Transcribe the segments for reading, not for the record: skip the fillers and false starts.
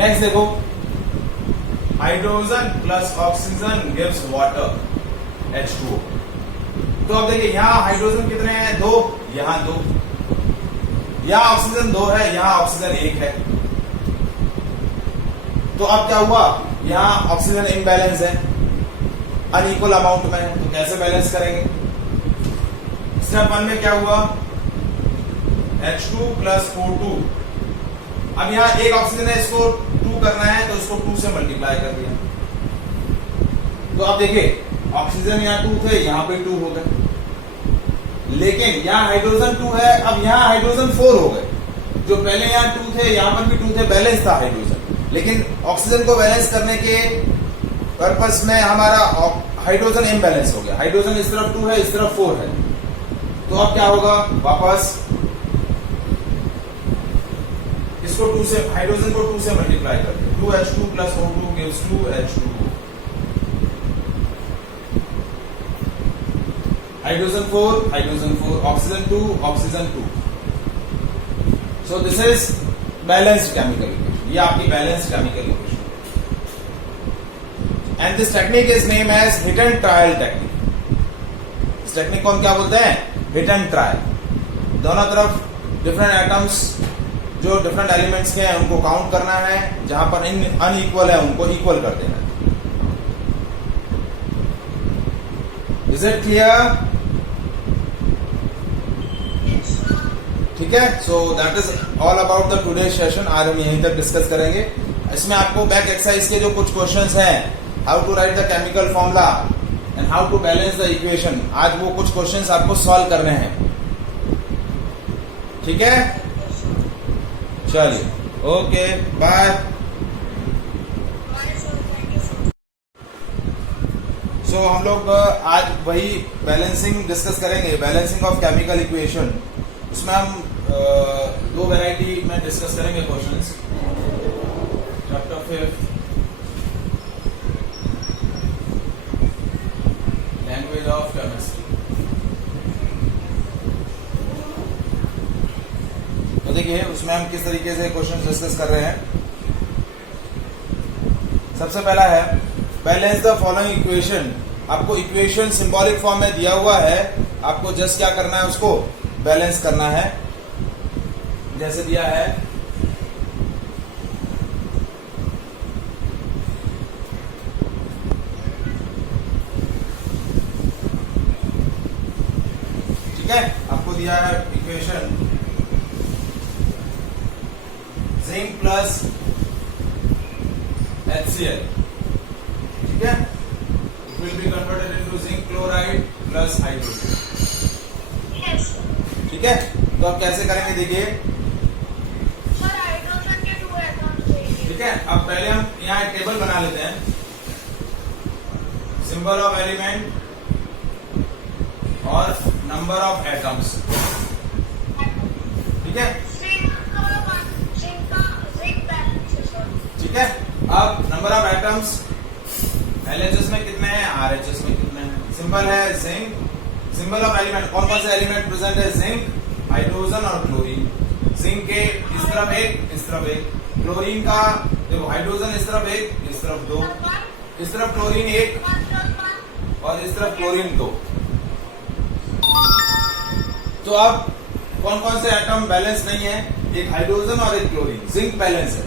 Next देखो, hydrogen plus oxygen gives water H2O। तो अब देखिए यहां हाइड्रोजन कितने हैं? 2, यहां 2, यहां ऑक्सीजन 2 है, यहां ऑक्सीजन 1 है। तो अब क्या हुआ, यहां ऑक्सीजन इम्बैलेंस है, अनइक्वल अमाउंट में है, तो कैसे बैलेंस करेंगे? स्टेप 1 में क्या हुआ, H2 प्लस O2। अब यहां एक ऑक्सीजन है, इसको 2 करना है तो इसको 2 से मल्टीप्लाई कर दिया। तो अब देखिए ऑक्सीजन यहां 2 थे, यहां पे 2 हो गए, लेकिन यहां हाइड्रोजन 2 है, अब यहां हाइड्रोजन 4 हो गए। जो पहले यहां 2 थे, यहां पर भी 2 थे, बैलेंस था हाइड्रोजन, लेकिन ऑक्सीजन को बैलेंस करने के पर्पस में हमारा हाइड्रोजन इम्बैलेंस हो गया। हाइड्रोजन इस तरफ 2 है, इस तरफ 4 है। तो अब क्या होगा, वापस इसको 2 से, हाइड्रोजन को 2 से मल्टीप्लाई करते हैं। 2H2 plus O2 gives 2H2O। Hydrogen 4, oxygen 2, oxygen 2। So this is balanced chemical equation. ये आपकी balanced chemical equation. And this technique is name as hit and trial technique. इस टेक्निक को हम क्या बोलते हैं? Hit and trial. दोनों तरफ डिफरेंट एटम्स जो डिफरेंट एलिमेंट्स के हैं उनको काउंट करना है, जहां पर अनइक्वल है उनको इक्वल कर देना है। Is it clear? ठीक है, so that is all about the today session. आज हम यहीं तक डिस्कस करेंगे। इसमें आपको बैक एक्सरसाइज के जो कुछ क्वेश्चंस हैं, how to write the chemical formula and how to balance the equation, आज वो कुछ क्वेश्चंस आपको सॉल्व करने हैं। ठीक है, चलिए, ओके, बाय। सो हम लोग आज वही बैलेंसिंग डिस्कस करेंगे, बैलेंसिंग ऑफ केमिकल इक्वेशन। उसमें हम 2 वैरायटी में डिस्कस करेंगे questions. Chapter 5 language of chemistry. तो देखिए उसमें हम किस तरीके से क्वेश्चंस डिस्कस कर रहे हैं। सबसे पहला है बैलेंस द फॉलोइंग इक्वेशन। आपको इक्वेशन सिंबॉलिक फॉर्म में दिया हुआ है, आपको जस्ट क्या करना है, उसको बैलेंस करना है। जैसे दिया है ठीक है, आपको दिया है इक्वेशन जिंक प्लस HCl। ठीक है, it will be converted into zinc chloride plus hydrogen. ठीक है, तो अब कैसे करेंगे देखिए। ठीक है, अब पहले हम यहाँ एक टेबल बना लेते हैं। सिंबल ऑफ एलिमेंट और नंबर ऑफ एटम्स। ठीक है, ठीक है, अब नंबर ऑफ एटम्स LHS में कितने हैं, RHS में कितने हैं। सिंबल है जिंक। सिंबल ऑफ एलिमेंट, कौन कौन से एलिमेंट प्रेजेंट है? जिंक, हाइड्रोजन और क्लोरीन। जिंक के इस तरफ एक, इस तरफ एक। क्लोरीन का देखो, हाइड्रोजन इस तरफ एक, इस तरफ 2, इस तरफ क्लोरीन 1 और इस तरफ क्लोरीन 2। तो अब कौन कौन से एटम बैलेंस नहीं है? एक हाइड्रोजन और एक क्लोरीन। जिंक बैलेंस है,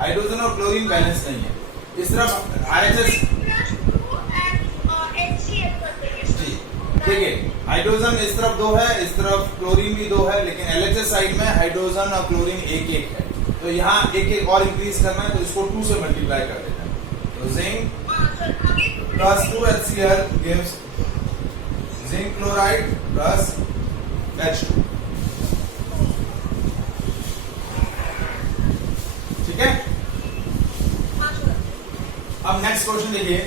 हाइड्रोजन और क्लोरीन बैलेंस नहीं है। इस तरफ RHS, ठीक है, हाइड्रोजन इस तरफ 2 है, इस तरफ क्लोरीन भी 2 है, लेकिन LHS साइड में हाइड्रोजन और क्लोरीन 1-1 है। तो यहाँ एक और इंक्रीज करना है, तो इसको 2 से मल्टीप्लाई कर देना है। तो zinc plus 2HCl gives zinc chloride plus H2। ठीक है, अब नेक्स्ट क्वेश्चन देखिए।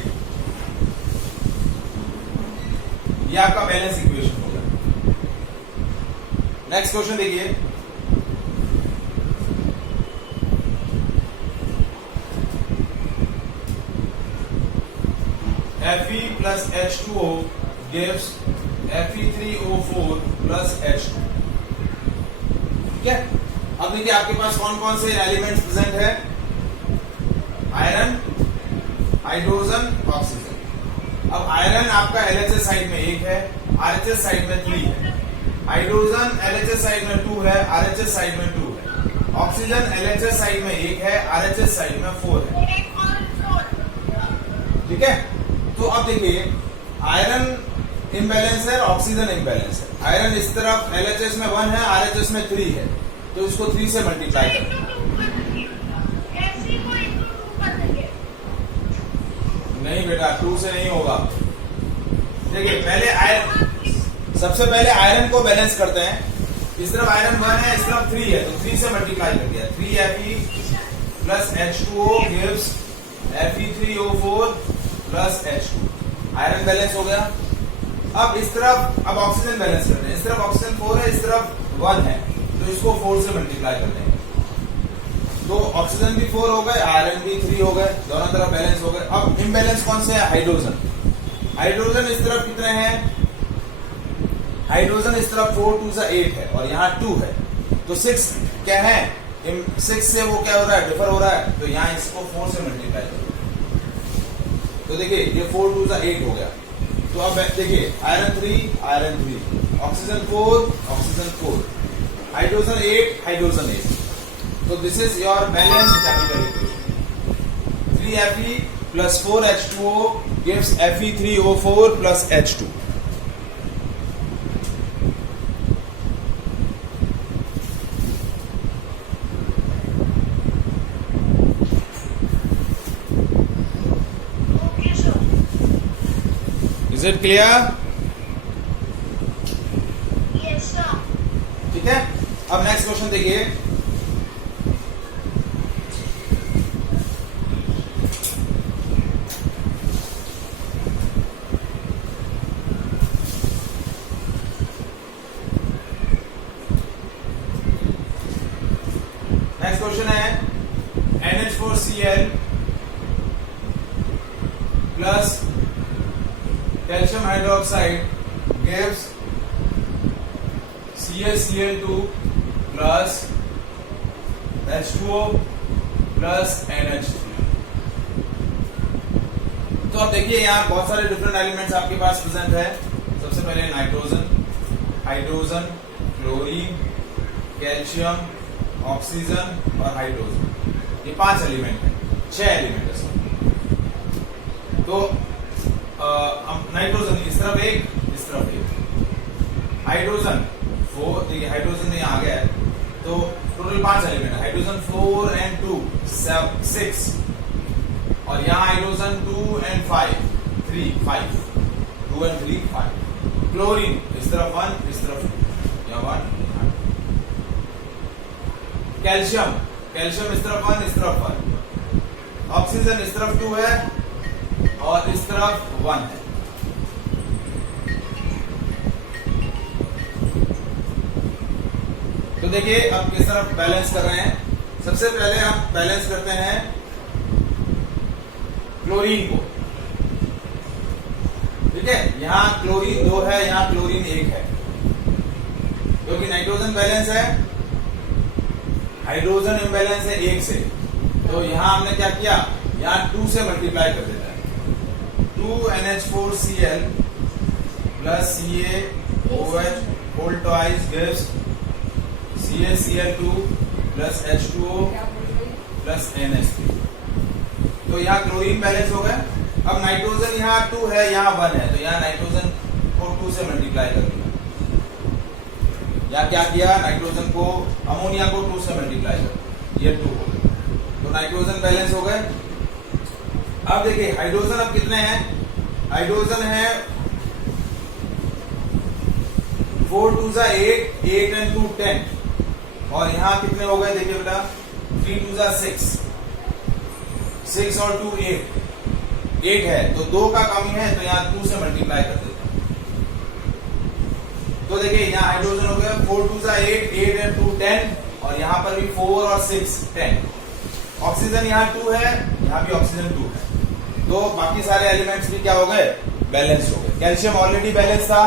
ये आपका बैलेंस इक्वेशन होगा। नेक्स्ट क्वेश्चन देखिए। Fe plus H2O gives Fe3O4 plus H2। ठीक है, अब देखिए आपके पास कौन कौन से एलिमेंट्स प्रेजेंट है। Iron, hydrogen, oxygen. अब आयरन आपका LHS साइड में 1 है, RHS साइड में 3 है। हाइड्रोजन LHS साइड में 2 है, RHS साइड में 2 है। ऑक्सीजन LHS साइड में 1 है, RHS साइड में 4 है। ठीक है, तो अब देखिए आयरन इम्बैलेंस है, ऑक्सीजन इम्बैलेंस है। आयरन इस तरफ LHS में 1 है, RHS में 3 है, तो इसको 3 से मल्टीप्लाई करें। नहीं बेटा, 2 से नहीं होगा। देखिए पहले आयरन, सबसे पहले आयरन को बैलेंस करते हैं। इस तरफ आयरन 1 है, इस तरफ 3 है, तो 3 से मल्टीप्लाई कर दिया। 3Fe plus H2O gives Fe3O4 plus H2। Iron balance हो गया। अब इस तरफ अब ऑक्सीजन बैलेंस करते हैं। इस तरफ ऑक्सीजन 4 है, इस तरफ 1 है, तो इसको 4 से मल्टीप्लाई कर देंगे। तो ऑक्सीजन भी 4 हो गए, आयरन भी 3 हो गए, दोनों तरफ बैलेंस हो गए। अब इम्बैलेंस कौन से है? हाइड्रोजन। हाइड्रोजन इस तरफ कितने हैं? हाइड्रोजन इस तरफ 4 2 से 8 है और यहाँ 2 है, तो 6 क्या है? 6 से वो क्या हो रहा है? डिफर हो रहा है, तो यहाँ इसको 4 से मल्टीप्लाई करो। तो देखिए ये 4 2 से 8 हो गया। तो अब देखिए iron 3, oxygen 4, oxygen 4, hydrogen 8, hydrogen 8। So this is your balanced chemical equation. 3Fe plus 4H2O gives Fe3O4 plus H2. Is it clear? Yes, sir. ठीक है, अब नेक्स्ट क्वेश्चन देखिए। नेक्स्ट क्वेश्चन है NH4Cl plus calcium hydroxide gives CaCl2 plus H2O plus NH3। तो अब देखिए यहाँ बहुत सारे डिफरेंट एलिमेंट्स आपके पास प्रेजेंट है। सबसे पहले nitrogen, hydrogen, chlorine, calcium, oxygen और हाइड्रोजन, ये 5 एलिमेंट है, 6 एलिमेंट है सब। तो नाइट्रोजन इस तरफ 1, इस तरफ 1, हाइड्रोजन 4, देखिए हाइड्रोजन में यहाँ आ गया है, तो टोटल 5 एलिमेंट है। हाइड्रोजन 4 and 2 6, और यहाँ हाइड्रोजन 2 and 5 3 5, 2 and 3 5। क्लोरीन इस तरफ 1, इस तरफ 2, यहाँ 1। कैल्शियम इस तरफ 1, इस तरफ 1। ऑक्सीजन इस तरफ 2 है और इस तरफ 1 है। तो देखिए अब किस तरफ बैलेंस कर रहे हैं। सबसे पहले हम बैलेंस करते हैं क्लोरीन को। ठीक है, यहाँ क्लोरीन 2 है, यहाँ क्लोरीन 1 है, क्योंकि नाइट्रोजन बैलेंस है, हाइड्रोजन इम्बैलेंस है 1 से, तो यहाँ हमने क्या किया? यहाँ 2 से मल्टीप्लाई कर देता है। 2NH4Cl plus CaOH whole twice gives CaCl2 plus H2O plus NH3। तो यहाँ क्लोरीन बैलेंस हो गया। अब नाइट्रोजन यहाँ 2 है, यहाँ 1 है, तो यहाँ नाइट्रोजन को 2 से मल्टीप्लाई कर दिया। या क्या किया? नाइट्रोजन को, अमोनिया को 2 से मल्टीप्लाई कर, ये 2 हो गए, तो नाइट्रोजन बैलेंस हो गए। अब देखिए हाइड्रोजन अब कितने हैं? हाइड्रोजन है 4 2 जा 8, 8 and 2 10, और यहाँ कितने हो गए? देखिए बेटा 3 2 जा 6, 6 और 2 8 है, तो 2 का कमी है, तो यहाँ 2 से मल्टीप्लाई कर देते हैं। तो देखिए यहाँ हाइड्रोजन हो गया 4 2 जा 8, 8 and 2 10, और यहाँ पर भी 4 और 6 10। ऑक्सीजन यहाँ 2 है, यहाँ भी ऑक्सीजन 2 है, तो बाकी सारे एलिमेंट्स भी क्या हो गए? बैलेंस हो गए। कैल्शियम ऑलरेडी बैलेंस था,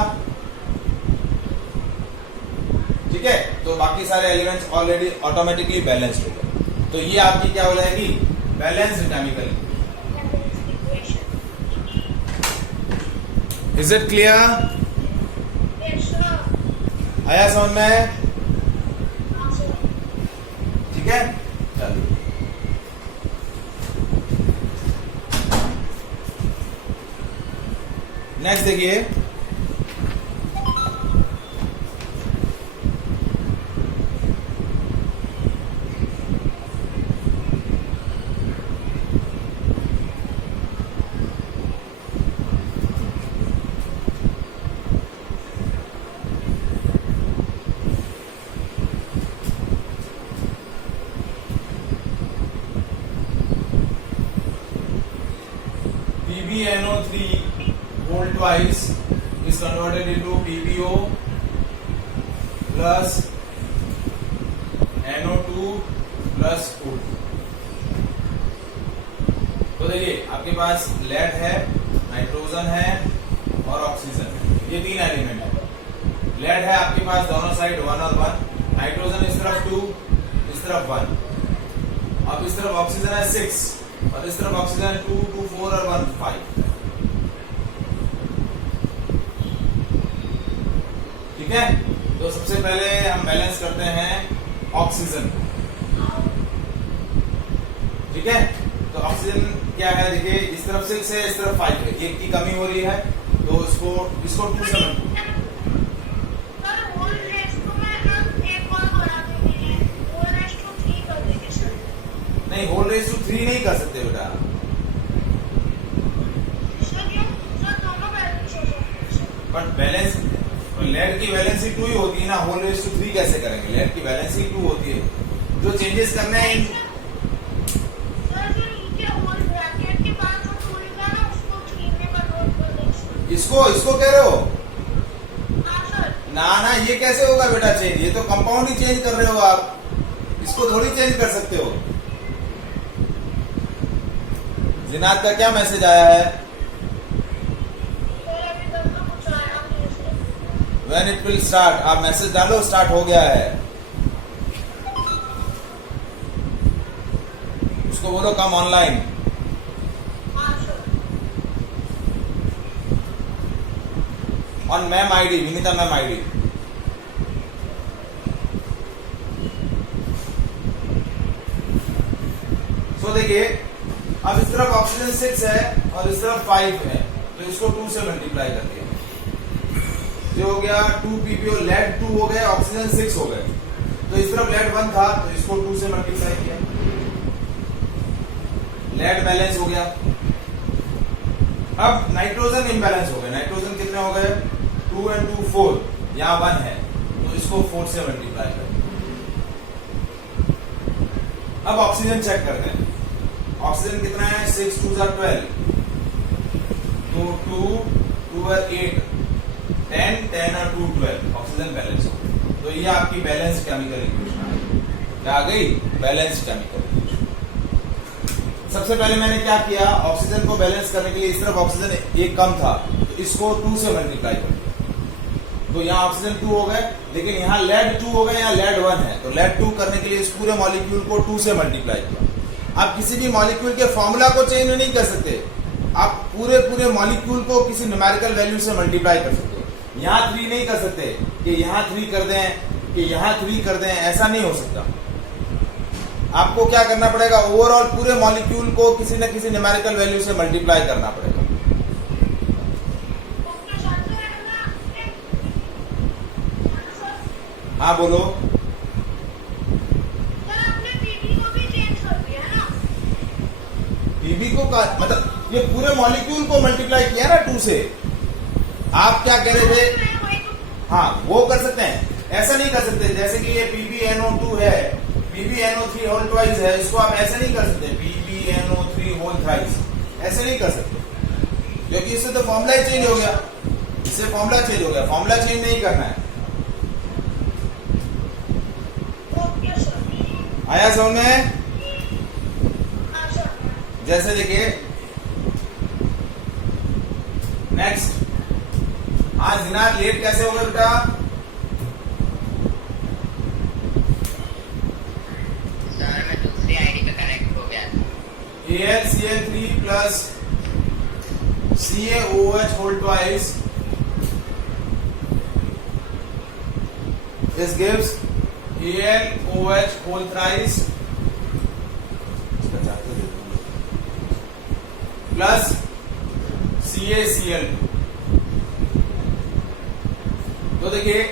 ठीक है, तो बाकी सारे एलिमेंट्स ऑलरेडी ऑटोमेटिकली बैलेंस्ड हो गए। तो ये आपकी क्या हो जाएगी? Balanced chemical. Is it clear? आया समझ में? ठीक है, चलिए नेक्स्ट देखिए। PbNO3 whole twice is converted into PbO plus NO2 plus O2। तो देखिए आपके पास लेड है, नाइट्रोजन है और ऑक्सीजन है, ये तीन एलिमेंट है। लेड है आपके पास दोनों साइड 1 और 1, नाइट्रोजन इस तरफ 2, इस तरफ 1, अब इस तरफ ऑक्सीजन है 6 और इस तरफ ऑक्सीजन 2, 2, 4 और 1, 5। ठीक है, तो सबसे पहले हम बैलेंस करते हैं ऑक्सीजन। ठीक है, तो ऑक्सीजन क्या है देखिए, इस तरफ 6 है, इस तरफ 5 है, एक की कमी हो रही है तो इसको 2 से नहीं, होल रेस टू 3 नहीं कर सकते बेटा। बट बैलेंस लेड की वैलेंसी 2 ही होती है ना, होल रेस टू 3 कैसे करेंगे? लेड की वैलेंसी 2 होती है। जो चेंजेस करने हैं इसको कह रहे हो ना, ये कैसे होगा बेटा चेंज? ये तो कंपाउंड ही चेंज कर रहे हो आप, इसको थोड़ी चेंज कर सकते हो। जिनात का क्या मैसेज आया है? When it will start, आप मैसेज डालो, स्टार्ट हो गया है। उसको बोलो come online. On ma'am ID, Vinita ma'am ID. So देखिए, अब इस तरफ ऑक्सीजन 6 है और इस तरफ 5 है, तो इसको 2 से मल्टीप्लाई कर दिया, जो हो गया 2 PbO। लेड 2 हो गए, ऑक्सीजन 6 हो गए, तो इस तरफ लेड 1 था तो इसको 2 से मल्टीप्लाई किया, लेड बैलेंस हो गया। अब नाइट्रोजन इम्बैलेंस हो गए, नाइट्रोजन कितने हो गए? 2 and 2 4, यहाँ 1 है तो इसको 4 से मल्टीप्लाई करें। अब ऑक्सीजन चेक करते हैं, ऑक्सीजन कितना है? 6 2 12, तो 2 2 8, 10 10 और 2 12, ऑक्सीजन बैलेंस हो गया। तो ये आपकी बैलेंस केमिकल इक्वेशन आ गई। क्या आ गई? Balance chemical equation. सबसे पहले मैंने क्या किया, ऑक्सीजन को बैलेंस करने के लिए इस तरफ ऑक्सीजन एक कम था तो इसको 2 से मल्टीप्लाई कर दिया, तो यहाँ ऑक्सीजन 2 हो गए, लेकिन यहाँ लेड 2 हो गए, यहाँ लेड 1 है, तो लेड 2 करने के लिए इस पूरे मॉलिक्यूल को 2 से मल्टीप्लाई किया। आप किसी भी मॉलिक्यूल के फॉर्मूला को चेंज नहीं कर सकते, आप पूरे मॉलिक्यूल को किसी न्यूमेरिकल वैल्यू से मल्टीप्लाई कर सकते हो। यहाँ 3 नहीं कर सकते कि यहाँ 3 कर दें, कि यहाँ 3 कर दें, ऐसा नहीं हो सकता। आपको क्या करना पड़ेगा, ओवरऑल पूरे मॉलिक्यूल को किसी न किसी न्यूमेरिकल वैल्यू से मल्टीप्लाई करना पड़ेगा। हाँ बोलो। पीबी को मतलब ये पूरे मॉलिक्यूल को मल्टीप्लाई किया ना 2 से। आप क्या कह रहे थे? हाँ वो कर सकते हैं, ऐसा नहीं कर सकते जैसे कि ये PbNO2 है, PbNO3 होल ट्वाइस है, इसको आप ऐसे नहीं कर सकते PbNO3 होल थ्राइस, ऐसे नहीं कर सकते, क्योंकि इससे तो फॉर्मूला ही चेंज हो गया, इससे फॉर्मूला चेंज हो गया। फॉर्मूला चेंज नहीं करना है। आया समझ में? जैसे देखिए नेक्स्ट, आज दिनार लेट कैसे होगा बेटा? सर मैं दूसरी आईडी पे कनेक्ट हो गया। AlCl3 plus CaOH whole twice. This gives AlOH whole thrice plus CaCl2. तो देखिए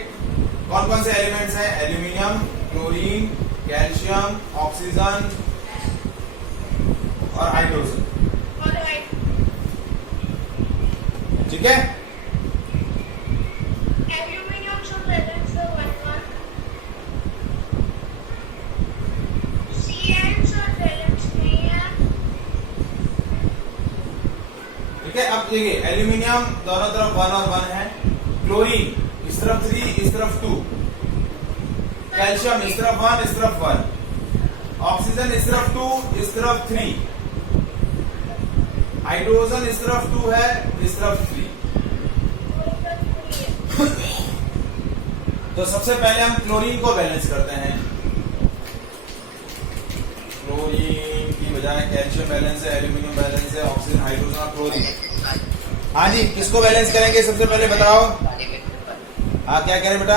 कौन कौन से एलिमेंट्स हैं, एल्यूमिनियम, क्लोरीन, कैल्शियम, ऑक्सीजन और हाइड्रोजन। ठीक है, aluminium should balance the 1-1. Cl should balance Al. ठीक है। अब देखिए एल्यूमिनियम दोनों तरफ 1 और 1 है, क्लोरीन इस तरफ 3 इस तरफ 2, कैल्शियम इस तरफ 1 इस तरफ 1, ऑक्सीजन इस तरफ 2 इस तरफ 3, हाइड्रोजन इस तरफ 2 है इस तरफ 3। तो सबसे पहले हम क्लोरीन को बैलेंस करते हैं। क्लोरीन की बजाय कैल्शियम बैलेंस है, एल्यूमिनियम बैलेंस है, ऑक्सीजन, हाइड्रोजन और क्लोरीन। हाँ जी, किसको बैलेंस करेंगे सबसे पहले बताओ। हाँ क्या कह रहे बेटा?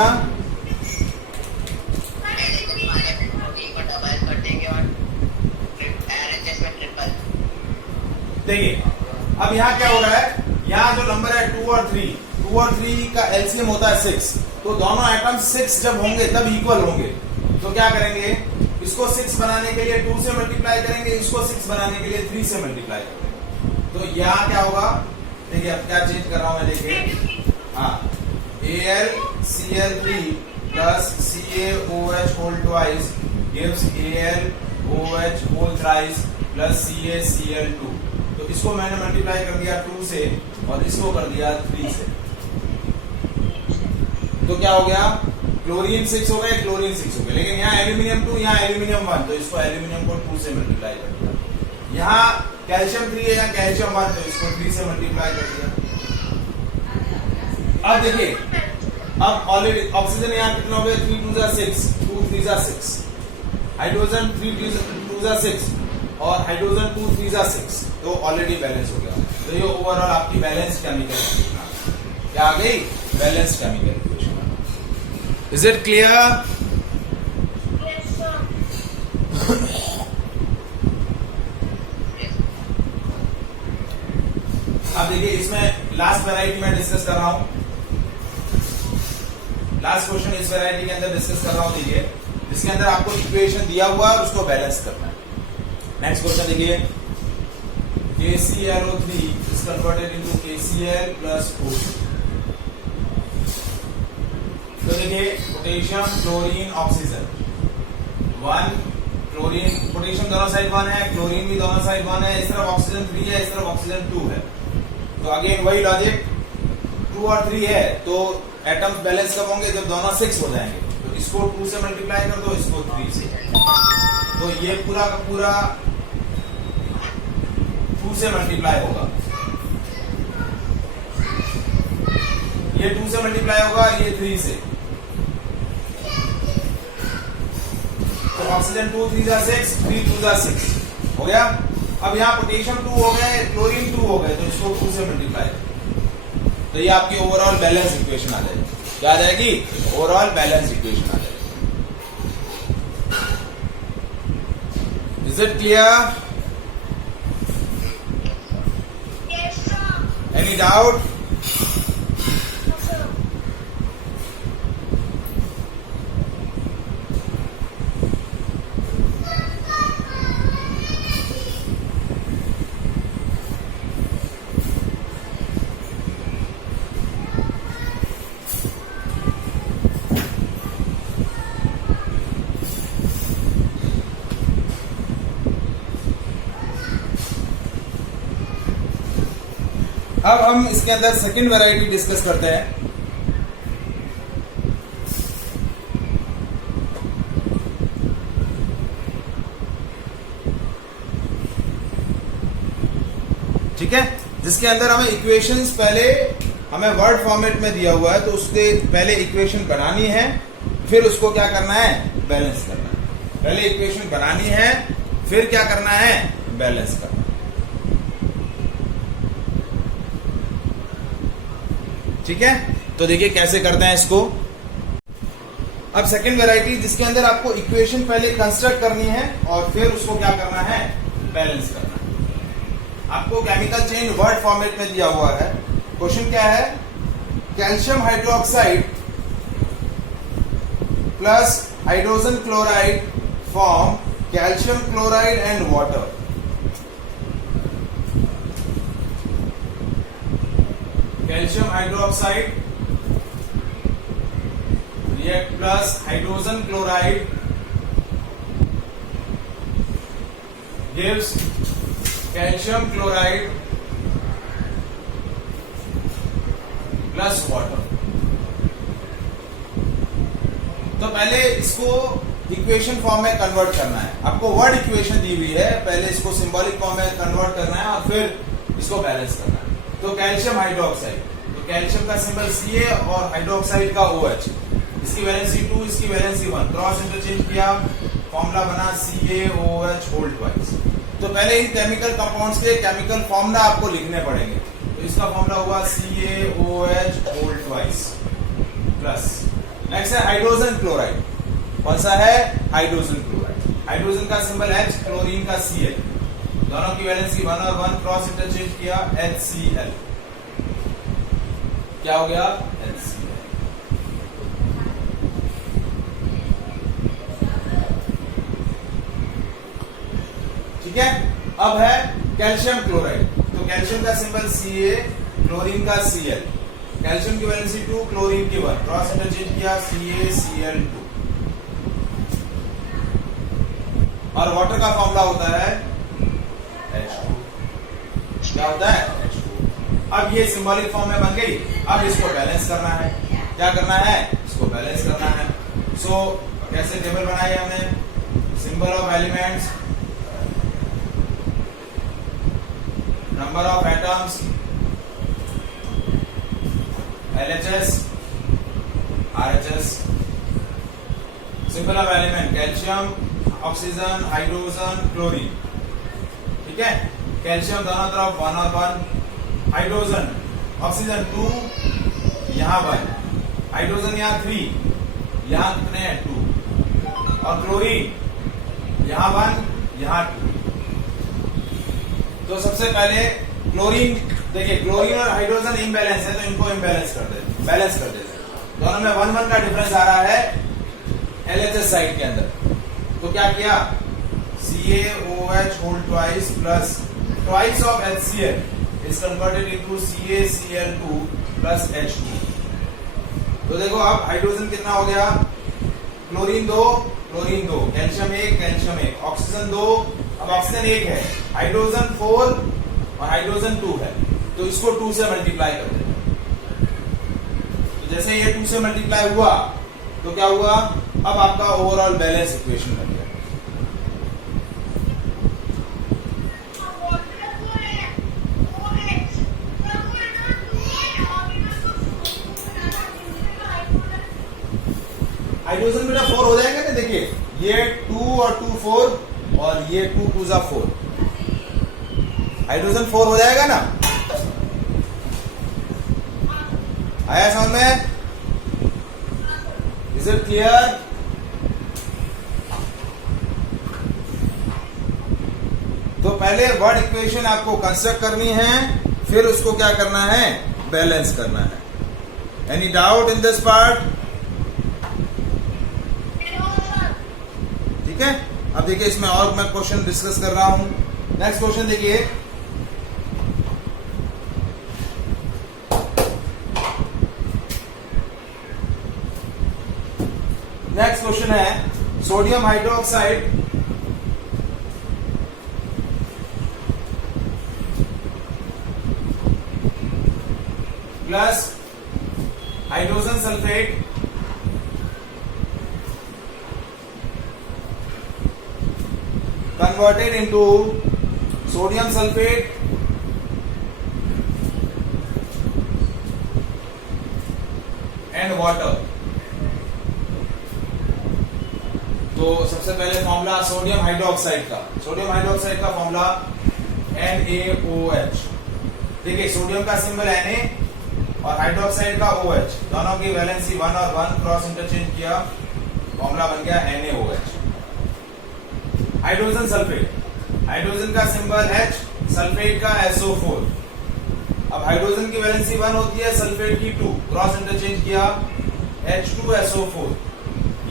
देखिए अब यहाँ क्या हो रहा है, यहाँ जो नंबर है 2 और 3 का एलसीएम होता है 6, तो दोनों एटम 6 जब होंगे तब इक्वल होंगे। तो क्या करेंगे, इसको 6 बनाने के लिए 2 से मल्टीप्लाई करेंगे, इसको 6 बनाने के लिए 3 से मल्टीप्लाई करेंगे। तो यहाँ क्या होगा, देखिए अब क्या चेंज कर रहा हूं मैं, देखिए हाँ AlCl3 plus CaOH whole twice gives AlOH whole thrice plus CaCl2। तो इसको मैंने मल्टीप्लाई कर दिया 2 से और इसको कर दिया 3 से। तो क्या हो गया, क्लोरीन 6 हो गए, क्लोरीन 6 हो गए, लेकिन यहाँ एल्यूमिनियम 2 यहाँ एल्यूमिनियम 1, तो इसको एल्यूमिनियम को 2 से मल्टीप्लाई कर दिया। यहाँ कैल्शियम 3 है, यहाँ कैल्शियम 1, तो इसको 3 से मल्टीप्लाई कर दिया। अब देखिए अब ऑलरेडी ऑक्सीजन यहाँ कितना हो गया, 3 2 6, 2 3 6, हाइड्रोजन 3 2 6 और हाइड्रोजन 2 3 6, तो ऑलरेडी बैलेंस हो गया। तो ये ओवरऑल आपकी बैलेंस केमिकल इक्वेशन क्या आ गई, balance chemical equation. Is it clear? Yes, sir. अब देखिए इसमें लास्ट वैरायटी में डिस्कस कर रहा हूं, लास्ट क्वेश्चन इस वैरायटी के अंदर डिस्कस कर रहा हूं। देखिए जिसके अंदर आपको इक्वेशन दिया हुआ है और उसको बैलेंस करना है। नेक्स्ट क्वेश्चन देखिए, KClO3 is converted into KCl plus O2। तो देखिए potassium, chlorine, oxygen 1, chlorine potassium दोनों साइड 1 है, क्लोरीन भी दोनों साइड 1 है, इस तरफ ऑक्सीजन 3 है, इस तरफ ऑक्सीजन 2 है। तो अगेन वही लॉजिक, 2 और 3 है तो एटम्स बैलेंस कब होंगे, जब दोनों 6 हो जाएंगे। तो इसको 2 से मल्टीप्लाई कर दो, इसको 3 से, तो ये पूरा का पूरा 2 से मल्टीप्लाई होगा, ये 2 से मल्टीप्लाई होगा, ये 3 से। तो ऑक्सीजन 2 3 6, 3 2 6 हो गया। अब यहाँ पोटेशियम 2 हो गए, क्लोरीन 2 हो गए, तो इसको 2 से मल्टीप्लाई, तो ये आपकी ओवरऑल बैलेंस इक्वेशन आ जाएगी। क्या आ जाएगी, ओवरऑल बैलेंस इक्वेशन आ जाएगी। Is it clear? Yes, sir. Any doubt? No, sir. अब हम इसके अंदर सेकंड वैरायटी डिस्कस करते हैं। ठीक है, जिसके अंदर हमें इक्वेशंस पहले हमें वर्ड फॉर्मेट में दिया हुआ है, तो उसके पहले इक्वेशन बनानी है, फिर उसको क्या करना है, बैलेंस करना है। पहले इक्वेशन बनानी है, फिर क्या करना है, बैलेंस करना है। ठीक है, तो देखिए कैसे करते हैं इसको। अब सेकंड वैरायटी जिसके अंदर आपको इक्वेशन पहले कंस्ट्रक्ट करनी है और फिर उसको क्या करना है, बैलेंस करना है। आपको केमिकल चेंज वर्ड फॉर्मेट में दिया हुआ है। क्वेश्चन क्या है, calcium hydroxide plus hydrogen chloride form calcium chloride and water. Calcium hydroxide react plus hydrogen chloride gives calcium chloride plus water। तो पहले इसको इक्वेशन फॉर्म में कन्वर्ट करना है। आपको वर्ड इक्वेशन दी हुई है, पहले इसको सिंबॉलिक फॉर्म में कन्वर्ट करना है और फिर इसको बैलेंस करना है। तो कैल्शियम हाइड्रोक्साइड, तो कैल्शियम का सिंबल Ca और हाइड्रोक्साइड का OH, इसकी वैलेंसी 2, इसकी वैलेंसी 1, क्रॉस इंटरचेंज किया, फॉर्मूला बना CaOH होल ट्वाइस। तो पहले इन केमिकल कंपाउंड्स के केमिकल फॉर्मूला आपको लिखने पड़ेंगे। तो इसका फॉर्मूला हुआ CaOH whole twice plus, next है हाइड्रोजन क्लोराइड। कौन सा है, हाइड्रोजन क्लोराइड। हाइड्रोजन का सिंबल H, क्लोरीन का Cl, दोनों की वैलेंसी 1 और 1, क्रॉस इंटरचेंज किया HCl, क्या हो गया, HCl। ठीक है, अब है कैल्शियम क्लोराइड। तो कैल्शियम का सिंबल Ca, क्लोरीन का Cl, कैल्शियम की वैलेंसी 2, क्लोरीन की 1, क्रॉस इंटरचेंज किया CaCl2। और वाटर का फॉर्मूला होता है H2, क्या होता है, H2। अब ये सिंबॉलिक फॉर्म में बन गई। अब इसको बैलेंस करना है। क्या करना है, इसको बैलेंस करना है। सो कैसे टेबल बनाई हमने, symbol of elements, number of atoms LHS RHS, symbol of element calcium, oxygen, hydrogen, chlorine. ठीक है, कैल्शियम दोनों तरफ 1 और 1, हाइड्रोजन, ऑक्सीजन 2, यहां 1, हाइड्रोजन यहां 3, यहां कितने हैं 2, और क्लोरीन यहां 1, यहां 2। तो सबसे पहले क्लोरीन, देखिए क्लोरीन और हाइड्रोजन इम्बैलेंस है, तो इनको इम्बैलेंस कर देते, बैलेंस कर देते। दोनों में 1-1 का डिफरेंस आ रहा है LHS साइड के अंदर। तो क्या किया, CaOH whole twice plus twice of HCl is converted into CaCl2 plus H2। तो देखो अब हाइड्रोजन कितना हो गया, chlorine 2, chlorine 2, calcium 1, calcium 1, oxygen 2, अब ऑक्सीजन 1 है, हाइड्रोजन 4 और हाइड्रोजन 2 है, तो इसको 2 से मल्टीप्लाई कर देते। तो जैसे ये 2 से मल्टीप्लाई हुआ तो क्या हुआ, अब आपका ओवरऑल बैलेंस इक्वेशन बन गया। हाइड्रोजन बेटा 4 हो जाएगा ना, देखिए ये 2 और 2 4 और ये 2 2 जा 4, हाइड्रोजन 4 हो जाएगा ना। आया समझ में, इज इट क्लियर। तो पहले वर्ड इक्वेशन आपको कंस्ट्रक्ट करनी है, फिर उसको क्या करना है, बैलेंस करना है। Any doubt in this part, ठीक है। अब देखिए इसमें और मैं क्वेश्चन डिस्कस कर रहा हूं। नेक्स्ट क्वेश्चन देखिए, नेक्स्ट क्वेश्चन है sodium hydroxide plus hydrogen sulphate converted into sodium sulfate and water। तो सबसे पहले फॉर्मूला सोडियम हाइड्रोक्साइड का, सोडियम हाइड्रोक्साइड का फॉर्मूला NaOH। देखिए सोडियम का सिंबल Na और हाइड्रोक्साइड का OH, दोनों की वैलेंसी 1 और 1 क्रॉस इंटरचेंज किया, फॉर्मूला बन गया NaOH। हाइड्रोजन सल्फेट, हाइड्रोजन का सिंबल H, सल्फेट का SO4। अब हाइड्रोजन की वैलेंसी 1 होती है, सल्फेट की 2, क्रॉस इंटरचेंज किया, H2SO4,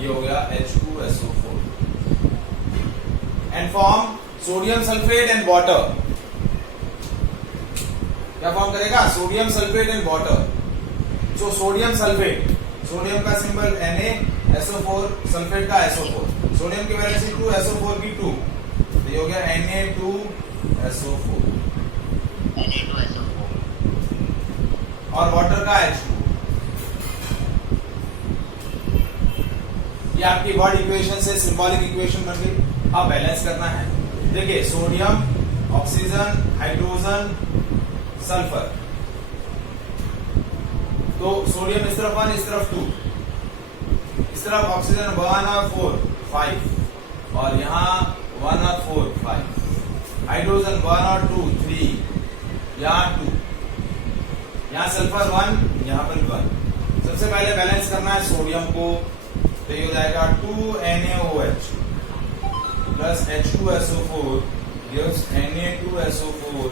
ये हो गया H2SO4 and form sodium sulphate and water. क्या फॉर्म करेगा? Sodium sulphate and water. So sodium sulphate, sodium का सिंबल Na, SO4, सल्फेट का SO4, सोडियम की वैलेंसी 2, SO4 की 2, तो ये हो गया Na2SO4 और वाटर का H2। ये आपकी वर्ड इक्वेशन से सिंबॉलिक इक्वेशन बन गई। अब बैलेंस करना है। देखिए सोडियम, ऑक्सीजन, हाइड्रोजन, सल्फर, तो सोडियम इस तरफ 1, इस तरफ 2, इस तरफ ऑक्सीजन 1 और 4, 5 और यहाँ 1 और 4, 5, हाइड्रोजन 1 और 2, 3, यहाँ 2, यहाँ सल्फर 1, यहाँ पर 1। सबसे पहले बैलेंस करना है सोडियम को, तो ये हो जाएगा 2NaOH plus H2SO4 gives Na2SO4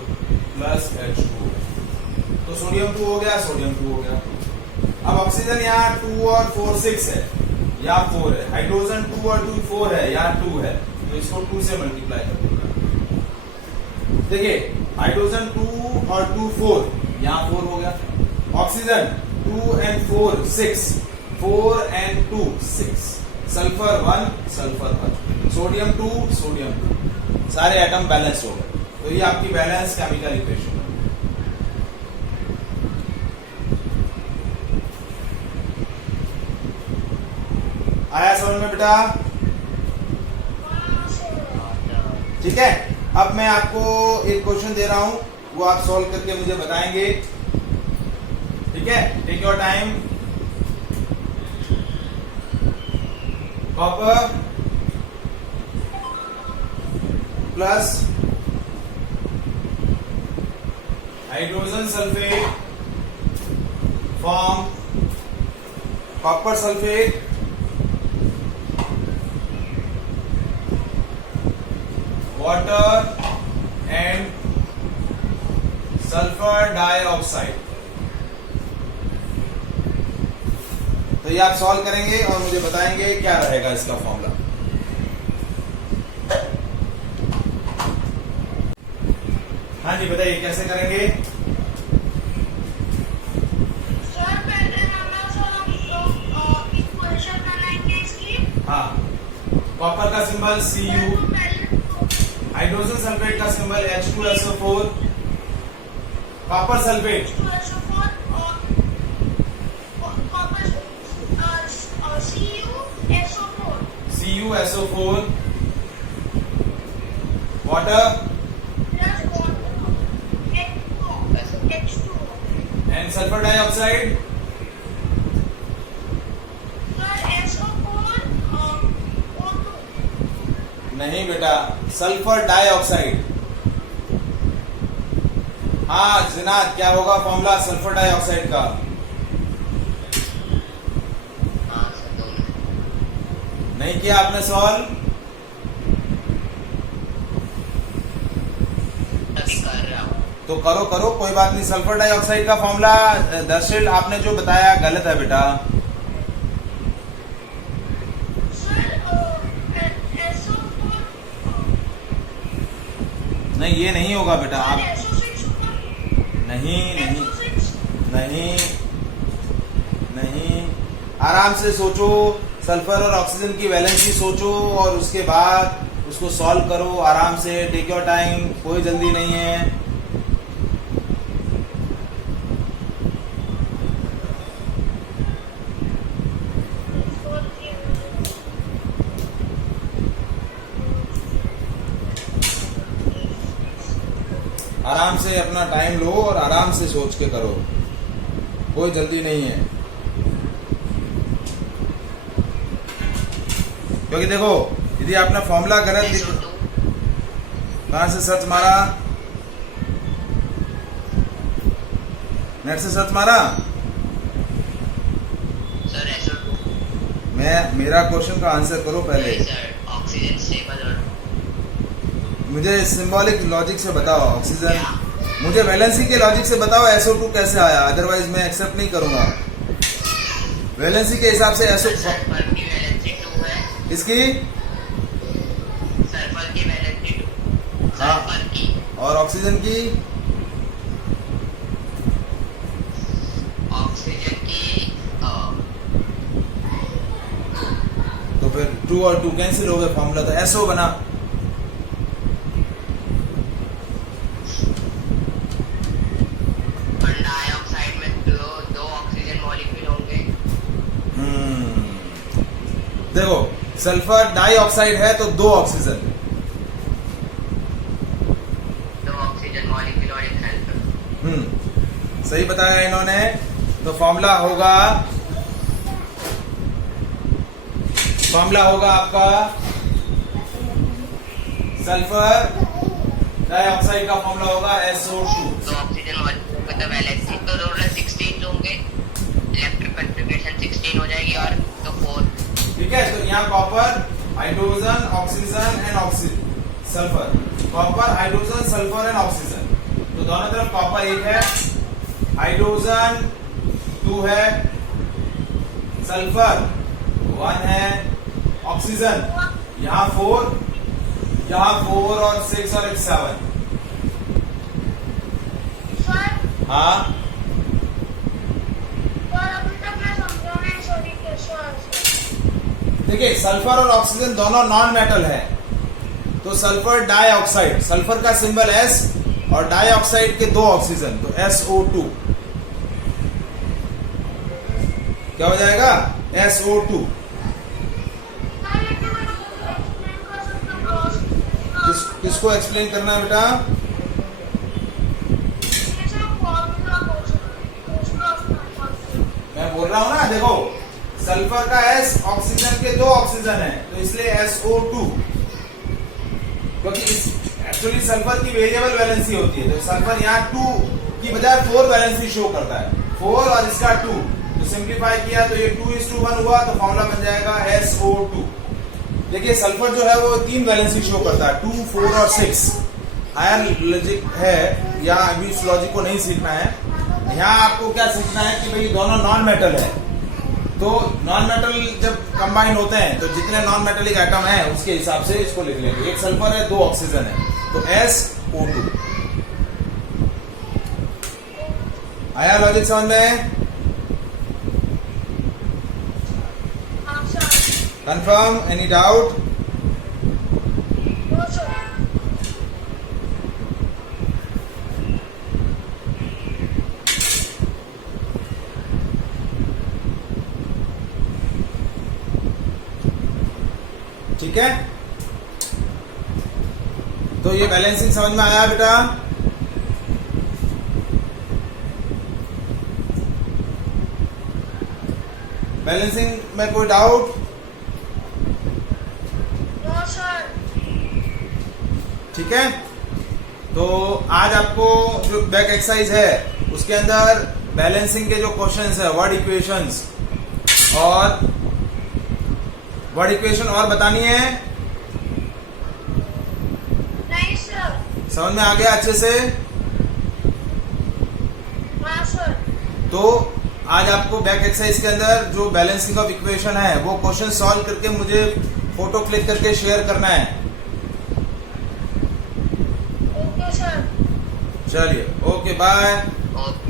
plus H2। तो सोडियम 2 हो गया, सोडियम 2 हो गया। अब ऑक्सीजन यहाँ 2 और 4 6 है, यहाँ 4 है, हाइड्रोजन 2 और 2 4 है, यहाँ 2 है, तो इसको 2 से मल्टीप्लाई कर देंगे। देखिए हाइड्रोजन 2 और 2 4, यहाँ 4 हो गया। Oxygen 2 and 4 6, 4 and 2 6, sulphur 1, sulphur 1, sodium 2, sodium 2, सारे एटम बैलेंस हो गए। तो ये आपकी बैलेंस केमिकल इक्वेशन है। आया समझ में बेटा? ठीक है, अब मैं आपको एक क्वेश्चन दे रहा हूं, वो आप सॉल्व करके मुझे बताएंगे। ठीक है, take your time. Copper plus hydrogen sulphate form copper sulphate water and sulphur dioxide. तो ये आप सॉल्व करेंगे और मुझे बताएंगे क्या रहेगा इसका फॉर्मूला। हाँ जी बताइए कैसे करेंगे? सर पहले हम इक्वेशन बनाएंगे इसकी। हाँ, कॉपर का सिंबल Cu, हाइड्रोजन सल्फेट का symbol H2SO4, copper sulphate CuSO4, water and sulphur dioxide नहीं बेटा, सल्फर डाइऑक्साइड। हाँ जिनात, क्या होगा फॉर्मूला सल्फर डाइऑक्साइड का? नहीं किया आपने सॉल्व? तो करो करो, कोई बात नहीं। सल्फर डाइऑक्साइड का फॉर्मूला दर्शिल आपने जो बताया गलत है बेटा। नहीं ये नहीं होगा बेटा, आप नहीं नहीं नहीं नहीं, आराम से सोचो, सल्फर और ऑक्सीजन की वैलेंसी सोचो और उसके बाद उसको सॉल्व करो आराम से। टेक योर टाइम, कोई जल्दी नहीं है। आराम से अपना टाइम लो और आराम से सोच के करो, कोई जल्दी नहीं है। क्योंकि देखो यदि आपने फॉर्मूला गलत कहां से सर्च मारा? नेट से सर्च मारा? सर SO2 मेरा क्वेश्चन का आंसर करो पहले। नहीं सर, ऑक्सीजन स्टेबल और मुझे सिंबॉलिक लॉजिक से बताओ ऑक्सीजन, क्या? मुझे वैलेंसी के लॉजिक से बताओ SO2 कैसे आया, अदरवाइज मैं एक्सेप्ट नहीं करूंगा। वैलेंसी के हिसाब से SO सल्फर की वैलेंसी 2 है। इसकी सल्फर की वैलेंसी 2 हाँ। सल्फर की और ऑक्सीजन की ऑक्सीजन की तो फिर 2 और 2 कैंसिल हो गए, फॉर्मूला तो SO बना। डाइऑक्साइड में दो ऑक्सीजन मॉलिक्यूल होंगे। देखो सल्फर डाइऑक्साइड है तो 2 ऑक्सीजन, 2 ऑक्सीजन मॉलिक्यूल और एक सल्फर। सही बताया इन्होंने। तो फॉर्मूला होगा आपका सल्फर डाइऑक्साइड का फॉर्मूला होगा SO2। 2 ऑक्सीजन मॉलिक्यूल में तो वैलेंसी तो टोटल 16 होंगे, इलेक्ट्रिक कॉन्फ़िगरेशन 16 हो जाएगी और तो 4। ठीक है, तो यहाँ copper, hydrogen, oxygen and sulphur, copper, hydrogen, sulphur and oxygen. तो दोनों तरफ कॉपर 1 है, हाइड्रोजन 2 है, सल्फर 1 है, ऑक्सीजन यहाँ 4 और 6 और एक 7। सर हाँ पर अभी तक मैं समझा नहीं, सॉरी कैसे आंसर। देखिए सल्फर और ऑक्सीजन दोनों नॉन मेटल है, तो सल्फर डाइऑक्साइड, सल्फर का सिंबल S और डाइऑक्साइड के 2 ऑक्सीजन, तो SO2 क्या हो जाएगा SO2। किसको एक्सप्लेन करना है बेटा? मैं बोल रहा हूं ना, देखो सल्फर का S ऑक्सीजन के 2 ऑक्सीजन है तो इसलिए SO2, क्योंकि एक्चुअली सल्फर की वेरिएबल वैलेंसी होती है, तो सल्फर यहाँ 2 की बजाय 4 वैलेंसी शो करता है, 4 और इसका 2, तो सिंप्लीफाई किया तो ये 2:1 हुआ, तो फॉर्मूला बन जाएगा SO2। देखिए सल्फर जो है वो 3 वैलेंसी शो करता है, 2, 4 और 6। हायर लॉजिक है, या अभी इस लॉजिक को नहीं सीखना है। यहाँ आपको क्या सीखना है कि भाई दोनों नॉन मेटल है, तो नॉन मेटल जब कंबाइन होते हैं तो जितने नॉन मेटेलिक एटम है उसके हिसाब से इसको लिख लेंगे। एक सल्फर है, 2 ऑक्सीजन है, तो SO2। आया लॉजिक समझ में? कंफर्म? Any doubt? ठीक है, तो ये बैलेंसिंग समझ में आया बेटा? बैलेंसिंग में कोई डाउट? ठीक है, तो आज आपको जो बैक एक्सरसाइज है उसके अंदर बैलेंसिंग के जो क्वेश्चंस है, वर्ड इक्वेशंस और बतानी है। नहीं सर। समझ में आ गया अच्छे से? हाँ सर। तो आज आपको बैक एक्सरसाइज के अंदर जो बैलेंसिंग ऑफ इक्वेशन है वो क्वेश्चन सॉल्व करके मुझे फोटो क्लिक करके शेयर करना है। Okay sir. चलिए, ओके बाय। ओके।